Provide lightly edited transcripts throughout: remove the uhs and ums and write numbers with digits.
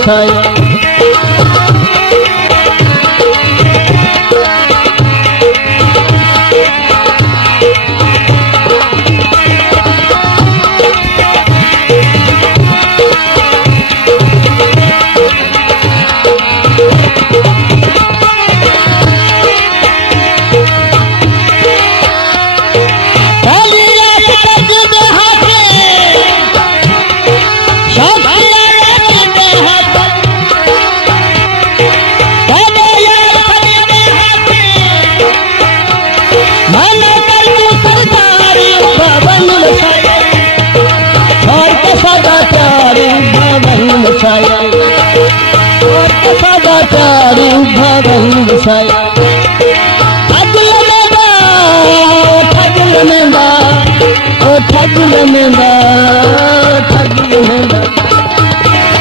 वसाया। सदा प्यारी भवन वसाया। ठगल मेंदा ओ ठगल मेंदा ठगल मेंदा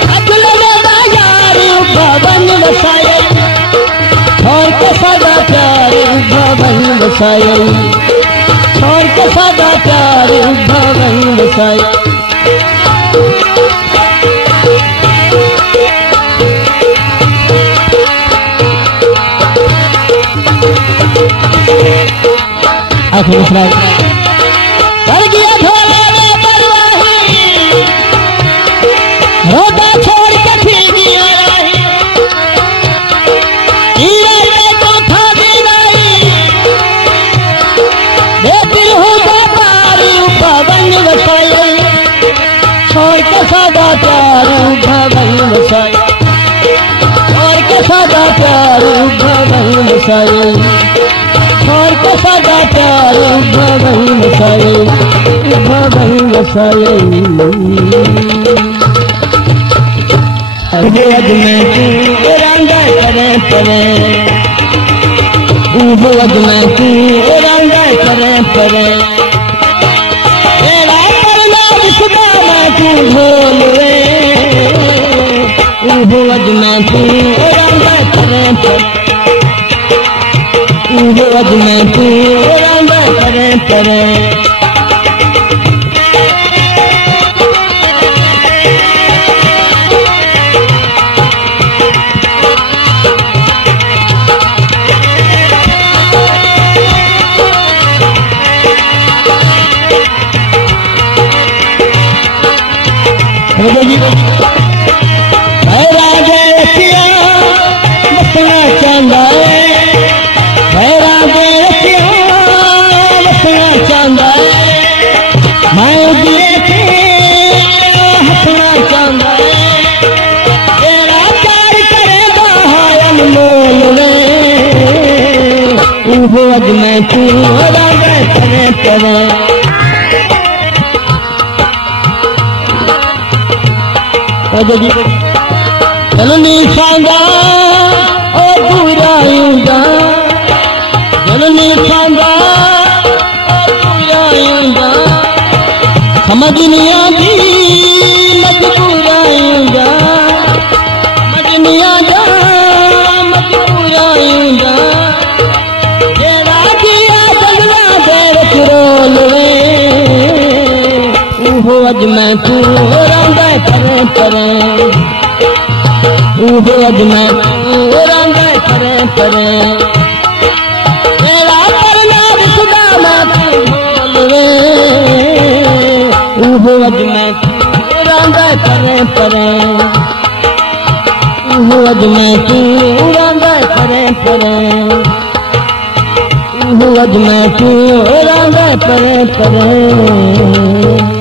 ठगल मेंदा यारी भवन वसाया। और के सदा प्यारी भवन वसाया। और के सदा प्यारी भवन वसाया। आखिरी स्लाइड कर गया थोड़े में बरवाही रोदा छोड़ के फिर गया हीरे में तो था दीवारी बेदिल हूँ बाबारी भवन वसाया। छोड़ के सदा प्यार भवन वसाया। छोड़ के सदा प्यार भवन वसाया। और के सदा प्यार भवन वसाए। भवन वसाए। भुवज में तू रंग करे परे। भुवज में तू रंग करे परे। तेरा परनाम सुदा में तू ढोल रे। भुवज में तू रंग करे परे। भुवज में तू रंग करे परे। बसना चांदा चांदा मैं देखे हंसना चांदा। तेरा प्यार करेगा हायन मोल में। भुवज में तू रंग करे परे। जननी चांदा ओ बुराइंदा। जननी चांदा समझ नहीं आती मजबूराइंदा। समझ नहीं आता मजबूराइंदा। तेरा किया बदला देर रोल रे। भुवज में तू रंग करे परे। भुवज में तू रंग करे परे। तेरा परनाम सुदा में तू ढोल रे। भुवज में तू रंग करे परे। भुवज में तू रंग करे परे। भुवज में तू रंग करे परे।